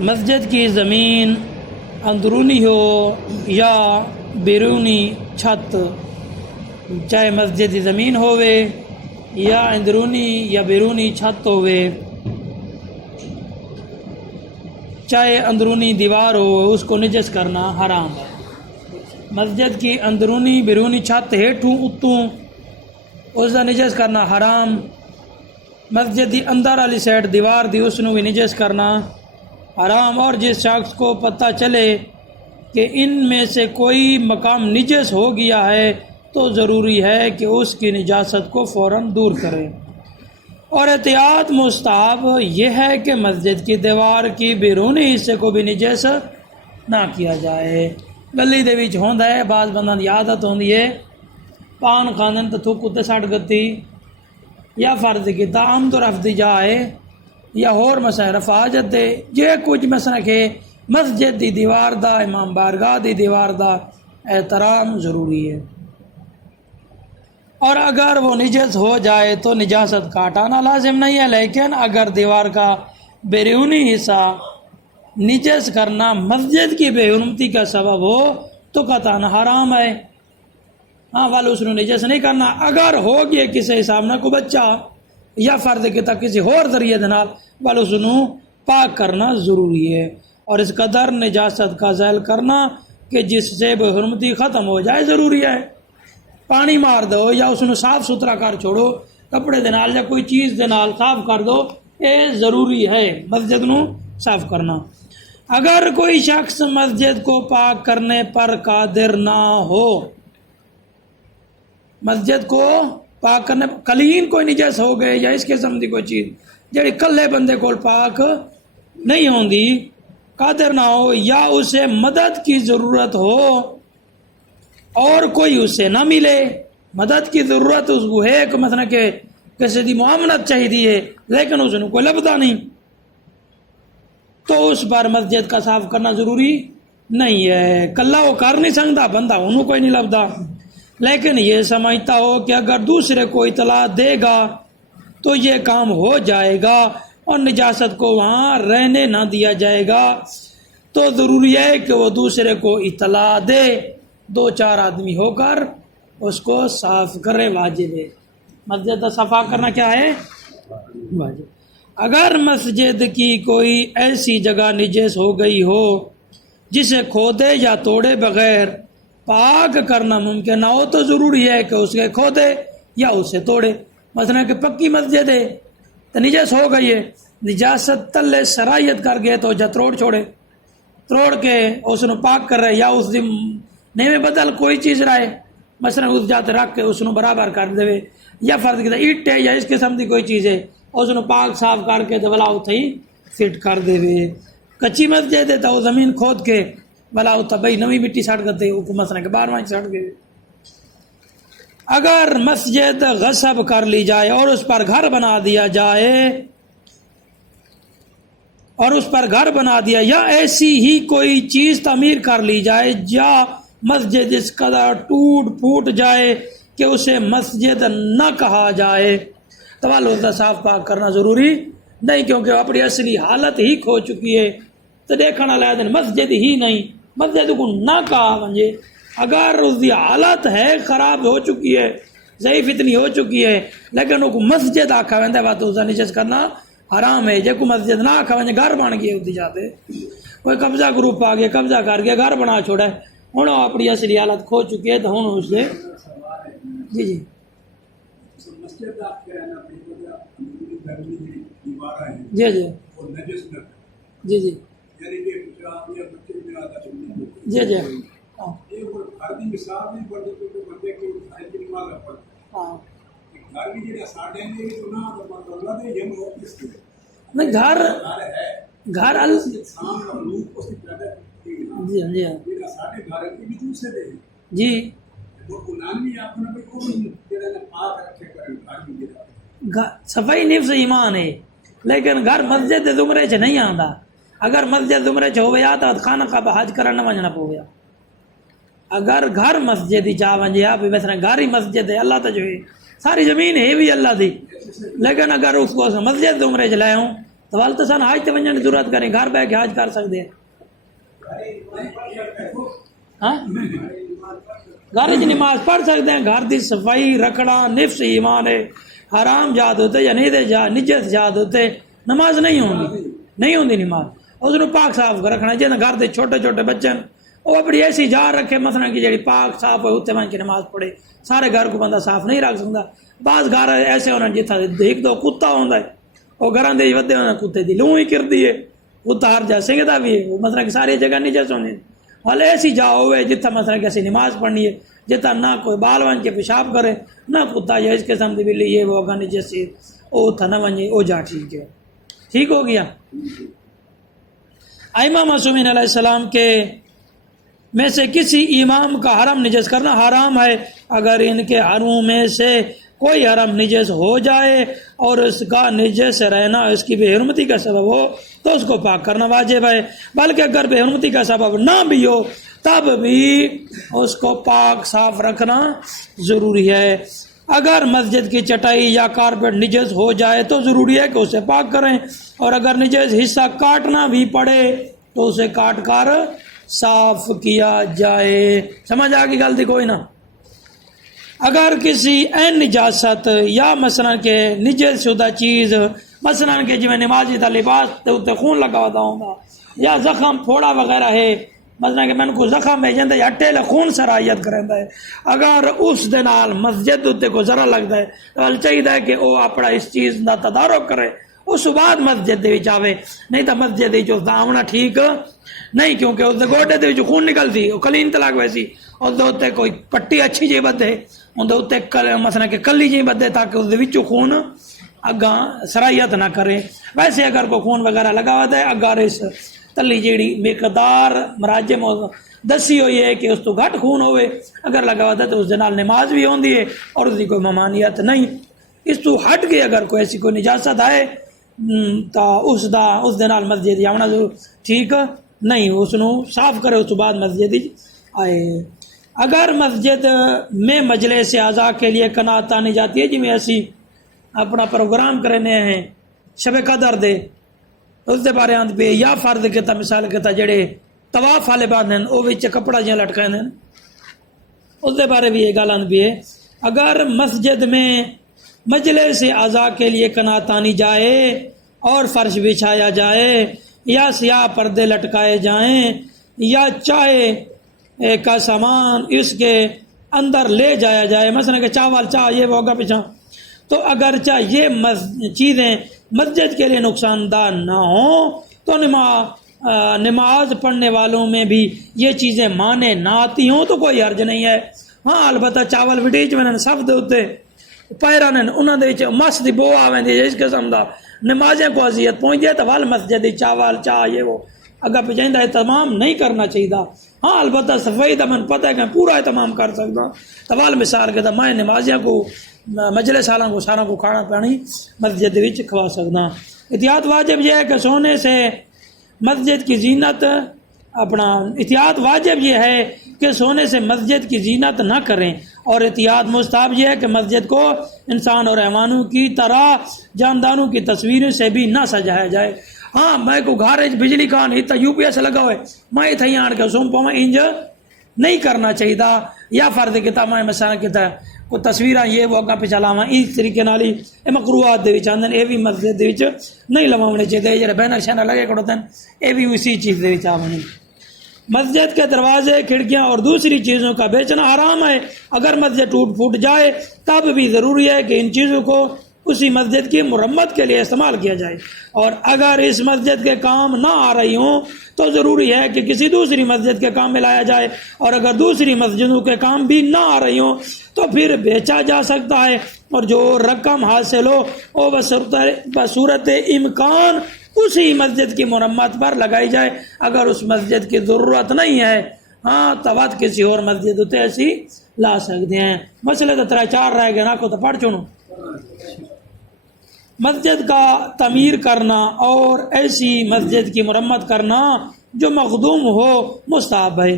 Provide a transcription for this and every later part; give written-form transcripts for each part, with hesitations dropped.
مسجد کی زمین اندرونی ہو یا بیرونی چھت، چاہے مسجد کی زمین ہوئے یا اندرونی یا بیرونی چھت ہوئے، چاہے اندرونی دیوار ہو، اس کو نجس کرنا حرام ہے۔ مسجد کی اندرونی بیرونی چھت ہیٹھوں اتوں اس کا نجس کرنا حرام۔ مسجد دی اندر والی سائڈ دیوار دی اس نو بھی نجس کرنا حرام۔ اور جس شخص کو پتہ چلے کہ ان میں سے کوئی مقام نجس ہو گیا ہے تو ضروری ہے کہ اس کی نجاست کو فوراً دور کرے۔ اور احتیاط مستحب یہ ہے کہ مسجد کی دیوار کی بیرونی حصے کو بھی نجس نہ کیا جائے۔ گلی دے وچ ہوندا ہے، بعض بنداں دی عادت ہوندی ہے پان کھاندن تے تھوک تے سٹ گتی یا فرض کیتا عمد رفع دی جائے یا ہور مسائل رفع حاجت دے جے کچھ مثلا کہ مسجد دی دیوار دا، امام بارگاہ دی دیوار دا احترام ضروری ہے۔ اور اگر وہ نجس ہو جائے تو نجاست کا ہٹانا لازم نہیں ہے، لیکن اگر دیوار کا بیرونی حصہ نجس کرنا مسجد کی بے حرمتی کا سبب ہو تو قطعاً حرام ہے۔ ہاں والو اس نے نجس نہیں کرنا۔ اگر ہو گیا کسی حساب نہ کو بچہ یا فرض کیتا کسی اور ذریعے دنال والو اس نے پاک کرنا ضروری ہے۔ اور اس قدر نجاست کا ذیل کرنا کہ جس سے بے حرمتی ختم ہو جائے ضروری ہے۔ پانی مار دو یا اس نے صاف ستھرا کر چھوڑو، کپڑے دنال یا کوئی چیز دنال صاف کر دو، یہ ضروری ہے مسجد نو صاف کرنا۔ اگر کوئی شخص مسجد کو پاک کرنے پر قادر نہ ہو، مسجد کو پاک کرنے کلین کوئی نجس ہو گئے یا اس قسم کی کوئی چیز جڑی کلے بندے کو پاک نہیں ہوندی، قادر نہ ہو یا اسے مدد کی ضرورت ہو اور کوئی اسے نہ ملے، مدد کی ضرورت اس کو ہے کہ مثلا کہ کسی دی معاملت چاہیے لیکن اس نے کوئی لبدا نہیں، تو اس پر مسجد کا صاف کرنا ضروری نہیں ہے۔ کلا وہ کر نہیں سکتا بندہ، انہوں کوئی نہیں لبدا، لیکن یہ سمجھتا ہو کہ اگر دوسرے کو اطلاع دے گا تو یہ کام ہو جائے گا اور نجاست کو وہاں رہنے نہ دیا جائے گا، تو ضروری ہے کہ وہ دوسرے کو اطلاع دے، 2-4 آدمی ہو کر اس کو صاف کرے، واجب ہے۔ مسجد کا صفا کرنا کیا ہے؟ واجب۔ اگر مسجد کی کوئی ایسی جگہ نجس ہو گئی ہو جسے کھودے یا توڑے بغیر پاک کرنا ممکن نہ ہو تو ضروری ہے کہ اس کے کھودے یا اسے توڑے۔ مثلا کہ پکی مسجد ہے تو نجس ہو گئی ہے، نجاست تلے سرایت کر گئے تو جتروڑ چھوڑے، توڑ کے اس نے پاک کر رہے یا اس دن نئے بدل کوئی چیز رہے، مثلا اس جاتے رکھ کے اس نے برابر کر دے، یا فرض کیا اینٹ ہے یا اس قسم کی کوئی چیز ہے اس نے پاک صاف کر کے بلا اتھے ہی فٹ کر دے۔ کچی مسجد ہے تو وہ زمین کھود کے بلا اتھا بھائی نوی مٹی سٹ گتے مثلا کہ 12 سٹ گئے۔ اگر مسجد غصب کر لی جائے اور اس پر گھر بنا دیا جائے یا ایسی ہی کوئی چیز تعمیر کر لی جائے یا مسجد اس قدر ٹوٹ پھوٹ جائے کہ اسے مسجد نہ کہا جائے تو وہ صاف پاک کرنا ضروری نہیں، کیونکہ وہ اپنی اصلی حالت ہی کھو چکی ہے۔ تو دیکھنا لائے مسجد ہی نہیں، مسجد کو نہ کہا ونجے، اگر اس کی حالت ہے خراب ہو چکی ہے، ضعیف اتنی ہو چکی ہے، لیکن وہ مسجد آکھا ویندا وا تو اس کا نجس کرنا حرام ہے۔ جے کو مسجد نہ آکھا ونجے گھر بن گئے ہوتی جاتے، کوئی قبضہ گروپ آ گیا، قبضہ کر گیا، گھر بنا چھوڑا ہے، ہوں اپنی اصلی حالت کھو چکی ہے تو ہوں اس سے جی جی جی جی جی جی جی جی نہیں گھر جی صفائی نفس ایمان ہے، لیکن گھر مسجد زمرے چ نہیں آندا۔ اگر مسجد زمرے چ ہویا تو خانہ کعبہ حج کرن نہ وجنا پویا۔ اگر گھر مسجد ہی چاہ ونجے آپ مثلا گھر ہی مسجد ہے، اللہ تو جو ہے ساری زمین ہے بھی اللہ دی، لیکن اگر اس کو مسجد زمرے چ لائے ہوں تو وال تو سن حج تے ونجن دی ضرورت کریں گھر بیٹھ کے حج کر سکتے ہیں ہاں گھر چ نماز پڑھ سکتے ہیں گھر دی صفائی رکھنا نفس ایمان ہے حرام جاد ہوتے یا نہیں دے جا نجس جاد ہوتے نماز نہیں ہوندی نماز اس نو پاک صاف رکھنا جے گھر دے چھوٹے چھوٹے بچے وہ اپنی ایسی جا رکھے مثلا کہ جڑی پاک صاف ہے اتنے ون کے نماز پڑھے سارے گھر کو بندہ صاف نہیں رکھ سکتا بعض گھر ایسے ہونا جتھا ایک دو کتا ہوندا ہے وہ گھراں دے ودے ہونا کتے دی لوں ہی کردی ہے کتا ہر جا سنگدا بھی ہے وہ مثلا کہ ساری جگہ نجس ہوندی حال ایسی جا ہوئے جتھا مثلا کہ اسی نماز پڑھنی ہے جتھا نہ کوئی بال ون کے پیشاب کرے نہ کتا یا اس قسم دی بلی یہ وہ گانی جیسی او اتھا نہ ونجے او جا ٹھیک ہے ٹھیک ہو گیا ائمہ معصومین علیہ السلام کے میں سے کسی امام کا حرم نجس کرنا حرام ہے اگر ان کے حرموں میں سے کوئی حرم نجس ہو جائے اور اس کا نجس رہنا اس کی بے حرمتی کا سبب ہو تو اس کو پاک کرنا واجب ہے بلکہ اگر بے حرمتی کا سبب نہ بھی ہو تب بھی اس کو پاک صاف رکھنا ضروری ہے اگر مسجد کی چٹائی یا کارپیٹ نجس ہو جائے تو ضروری ہے کہ اسے پاک کریں اور اگر نجس حصہ کاٹنا بھی پڑے تو اسے کاٹ کر صاف کیا جائے سمجھ آ گئی غلطی کوئی نہ اگر کسی این نجاست یا مثلا کہ نجس شدہ چیز مثلا کہ جی میں نمازی دا لباس تے خون لگا ہوتا ہوں یا زخم پھوڑا وغیرہ ہے مثلا کہ میں کو زخم ہے جندے اٹے لے خون سرایت کرندا ہے اگر اس دے نال مسجد تے کو ذرا لگدا ہے تو چاہیے کہ او اپنا اس چیز دا تدارک کرے اس بعد مسجد دے وچ آوے نہیں تو مسجد وچ اس دا آونا ٹھیک نہیں کیونکہ اس دے گوڈے دے وچ خون نکلسی او کلین طلاق ویسی اس دے اوتے کوئی پٹی اچھی جی بدے اون دے اوتے مثلا کہ کلی جی بدے تاکہ اس دے وچوں خون اگاں سرایت نہ کرے ویسے اگر کوئی خون وغیرہ لگا ہوا ہے اگر اس تلی جیڑی مقدار مراجم دسی ہوئی ہے کہ اس تو گھٹ خون ہوئے اگر لگا ہوا ہے تو اس دے نال نماز بھی ہوندی ہے اور اس دی کوئی ممانعت نہیں اس تو ہٹ کے اگر کوئی ایسی کوئی نجاست آئے تو اس دے نال مسجد آنا ٹھیک نہیں اس نو صاف کرے اس تو بعد مسجد آئے اگر مسجد میں مجلس اعضاء کے لیے قناعت تانی جاتی ہے جی میں ایسی اپنا پروگرام کرنے ہیں شب قدر دے اس دے بارے آند پہ یا فرد کہتا مثال کہتا جڑے طواف والے باندھ ہیں وہ وچ کپڑا جہاں لٹکائے ہیں اس دے بارے بھی یہ گل آند پہ اگر مسجد میں مجلس اعضاء کے لیے قناعت تانی جائے اور فرش بچھایا جائے یا سیاہ پردے لٹکائے جائیں یا چائے کا سامان اس کے اندر لے جایا جائے مثلا کہ چاول چاہ یہ ہوگا پیچھا تو اگرچہ یہ چیزیں مسجد کے لیے نقصان دہ نہ ہوں تو نماز پڑھنے والوں میں بھی یہ چیزیں مانے نہ آتی ہوں تو کوئی حرج نہیں ہے ہاں البتہ چاول وٹیچ میں سب دے ہوتے پیرا نے انہوں نے مس دی بو آویں دی اس قسم دا نمازیں کو اذیت پہنچ جائے تو وال مسجد چاول چاہ یہ وہ اگر پہ اہتمام نہیں کرنا چاہیے ہاں البتہ صفائی دا من پتہ ہے کہ پورا اہتمام کر سکتا توال مثال کے میں نمازیاں کو مجلس سالاں کو سارا کو کھانا پانی مسجد وچ کھوا سکتا احتیاط واجب یہ ہے کہ سونے سے مسجد کی زینت احتیاط واجب یہ ہے کہ سونے سے مسجد کی زینت نہ کریں اور احتیاط مستحب یہ ہے کہ مسجد کو انسان اور حیوانوں کی طرح جانداروں کی تصویروں سے بھی نہ سجایا جائے ہاں میں کو گھر بجلی کان اتنا یو پی ایس لگا ہوئے میں اتھائی آن کے سوم پاؤں انج نہیں کرنا چاہیے یا فرد کتا میں مثلا کتا کو تصویراں یہ وہ اگاں پہ چلاواں اس طریقے نال ہی مکروہات دے وچ آندن اے بھی مسجد دے وچ نہیں لواونے چاہیے جڑے بینر شینر لگے کھڑوتن اے بھی اسی چیز دے وچ آویں مسجد کے دروازے کھڑکیاں اور دوسری چیزوں کا بیچنا حرام ہے اگر مسجد ٹوٹ پھوٹ جائے تب بھی ضروری ہے کہ ان چیزوں کو اسی مسجد کی مرمت کے لیے استعمال کیا جائے اور اگر اس مسجد کے کام نہ آ رہی ہوں تو ضروری ہے کہ کسی دوسری مسجد کے کام میں لایا جائے اور اگر دوسری مسجدوں کے کام بھی نہ آ رہی ہوں تو پھر بیچا جا سکتا ہے اور جو رقم حاصل ہو وہ بصورت امکان اسی مسجد کی مرمت پر لگائی جائے اگر اس مسجد کی ضرورت نہیں ہے ہاں تبت کسی اور مسجد ہوتے ایسی لا سکتے ہیں مسئلے تو 3-4 رہ گئے نا کو تو پڑھ چنو مسجد کا تعمیر کرنا اور ایسی مسجد کی مرمت کرنا جو مخدوم ہو مستحب ہے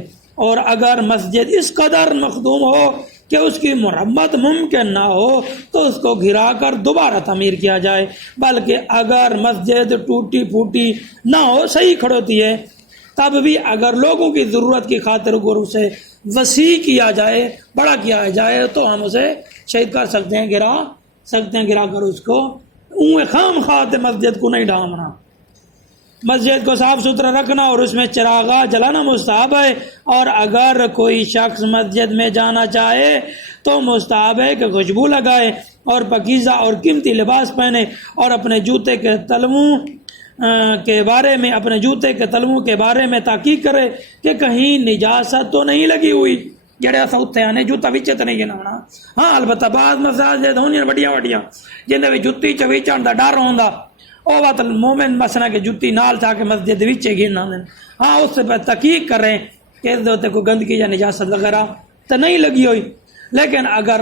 اور اگر مسجد اس قدر مخدوم ہو کہ اس کی مرمت ممکن نہ ہو تو اس کو گھرا کر دوبارہ تعمیر کیا جائے، بلکہ اگر مسجد ٹوٹی پھوٹی نہ ہو، صحیح کھڑوتی ہے، تب بھی اگر لوگوں کی ضرورت کی خاطر اگر اسے وسیع کیا جائے، بڑا کیا جائے، تو ہم اسے شہید کر سکتے ہیں، گرا کر اس کو خام خواہ مسجد کو نہیں ڈھانپنا۔ مسجد کو صاف ستھرا رکھنا اور اس میں چراغاں جلانا مستحب ہے، اور اگر کوئی شخص مسجد میں جانا چاہے تو مستحب ہے کہ خوشبو لگائے اور پاکیزہ اور قیمتی لباس پہنے، اور اپنے جوتے کے تلوؤں کے بارے میں تحقیق کرے کہ کہیں نجاست تو نہیں لگی ہوئی، جڑے اساں اتنے آنے جوتا وچے تے نہیں گنانا۔ ہاں البتہ بعض مساجد ہونیاں وڈیاں جن وچ جُتی چویچن دا ڈر ہوندا، او وقت مومن مثلا کہ جُتی نال تھا کہ مسجد وچے گھننا دین، ہاں اس سے تحقیق کریں کہ اس دے کوئی گندگی یا نجاست وغیرہ تو نہیں لگی ہوئی۔ لیکن اگر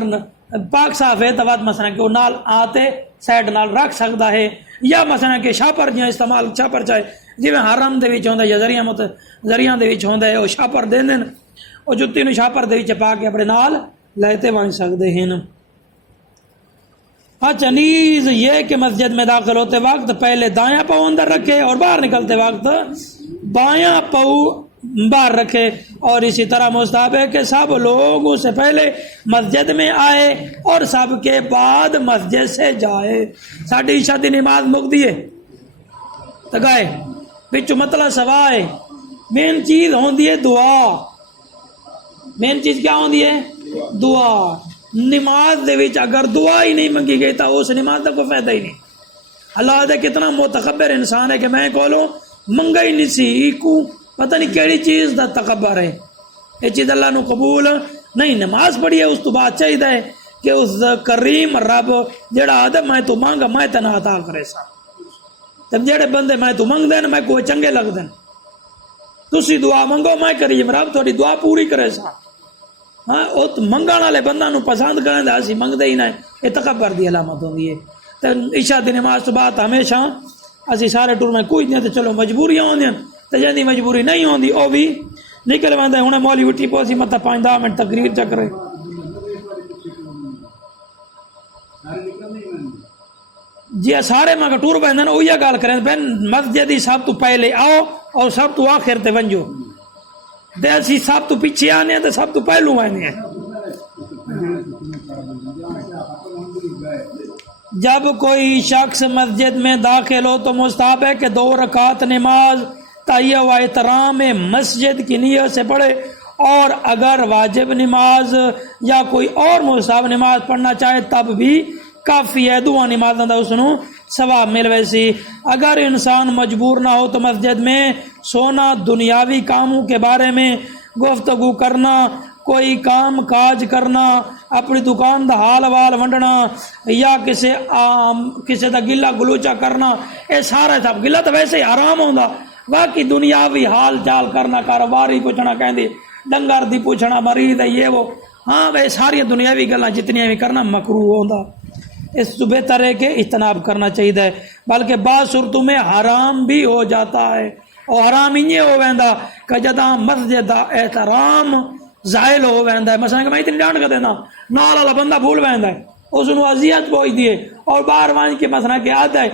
پاک صاف ہے تو بات مثلا کہ وہ نال آتے سائڈ نال رکھ سکتا ہے، یا مثلا کہ شاپر جہاں استعمال شاپر چاہے جی حرم دے وچ ہوندا یا ذریعہ دے وچ ہوندا ہے، وہ شاپر دے دین، وہ جُتی نو شاپر دے وچ پا کے اپنے نال لیتے بن سکتے ہیں۔ اچھا نیز یہ کہ مسجد میں داخل ہوتے وقت پہلے دایاں پاؤں اندر رکھے اور باہر نکلتے وقت بایاں پاؤں باہر رکھے، اور اسی طرح مستحب ہے کہ سب لوگ اس سے پہلے مسجد میں آئے اور سب کے بعد مسجد سے جائے۔ ساڈی عشاء دی نماز مکدی ہے تو گئے بچوں مطلب سوائے مین چیز ہوندی ہے دعا، مین چیز کیا ہوندی ہے؟ دعا۔ نماز دے وچ اگر دعا ہی نہیں منگی گئی تو اس نماز کا کوئی فائدہ ہی نہیں۔ اللہ دے کتنا متکبر انسان ہے کہ میں کولوں منگا ہی نہیں سی کو پتہ نہیں کیڑی چیز دا تکبر ہے، یہ چیز اللہ نو قبول نہیں۔ نماز پڑھی ہے اس تو بعد چاہیے کہ اس کریم رب جڑا آدم میں تو مانگا میں تے نہ عطا کرے سا، تم جڑے بندے میں تو منگ دین میں کوئی چنگے لگ دین، تسی دعا منگو میں کریم رب تھوڑی دعا پوری کرے سا۔ ہاں وہ منگان والے بندہ نو پسند کریں دے اسی منگدے ہی نہ، یہ تکبر دی علامت ہوندی ہے۔ تے عشاء دی نماز تو بعد ہمیشہ اسی سارے ٹور میں کوئی نہیں تے چلو مجبوریاں ہوندیاں تے جندی مجبوری نہیں ہوندی او بھی نکل ویندے۔ ہن مولوی اٹھی پوسی مت 5-10 منٹ تقریر چکرے جی سارے ماں ٹور پہندے نا اوہی گل کریں بین مسجد سب تو پہلے آؤ اور سب تو آخر تے ونجو، تے اسی سب تو پیچھے آنے تے سب تو پہلو آنے ہیں۔ جب کوئی شخص مسجد میں داخل ہو تو مستحب ہے کہ 2 رکعت نماز تحیہ و احترام مسجد کی نیت سے پڑھے، اور اگر واجب نماز یا کوئی اور مستحب نماز پڑھنا چاہے تب بھی کافی ہے، دعا نماز دا اس نو ثواب ملوے سی۔ اگر انسان مجبور نہ ہو تو مسجد میں سونا، دنیاوی کاموں کے بارے میں گفتگو کرنا، کوئی کام کاج کرنا، اپنی دکان دا حال وال ونڈنا، یا کسی دا گلا گلوچا کرنا، یہ سارا سب گلا تو ویسے ہی حرام ہوندا، باقی دنیاوی حال چال کرنا، کاروباری پوچھنا کہندی، ڈنگر دی پوچھنا، مریض ہے یہ وہ، ہاں وہ ساری دنیاوی گلاں جتنی بھی کرنا مکروہ ہوندا، اس سے بہتر ہے کہ اجتناب کرنا چاہیے، بلکہ بعض صورتوں میں حرام بھی ہو جاتا ہے، اور حرام ہی ہو ویندا کہ جداں مسجد دا احترام زائل ہو ویندا ہے، مثلا کہ میں اتنی ڈانٹ کر دینا نال والا بندہ بھول ویندا ہے، اس نو اذیت پہنچ دیے اور باہر وان کے مثلا کہ آتا ہے